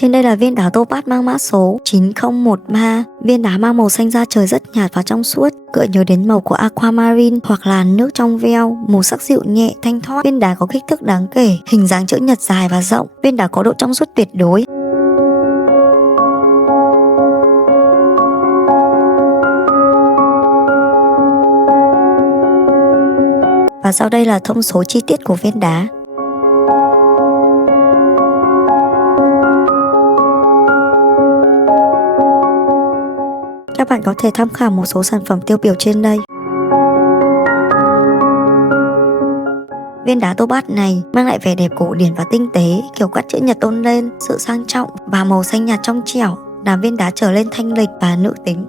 Trên đây là viên đá topaz mang mã số 9013. Viên đá mang màu xanh da trời rất nhạt và trong suốt, gợi nhớ đến màu của aquamarine hoặc là nước trong veo, màu sắc dịu nhẹ, thanh thoát. Viên đá có kích thước đáng kể, hình dáng chữ nhật dài và rộng. Viên đá có độ trong suốt tuyệt đối. Và sau đây là thông số chi tiết của viên đá. Các bạn có thể tham khảo một số sản phẩm tiêu biểu trên đây. Viên đá topaz này mang lại vẻ đẹp cổ điển và tinh tế, kiểu cắt chữ nhật tôn lên sự sang trọng và màu xanh nhạt trong trẻo, làm viên đá trở lên thanh lịch và nữ tính.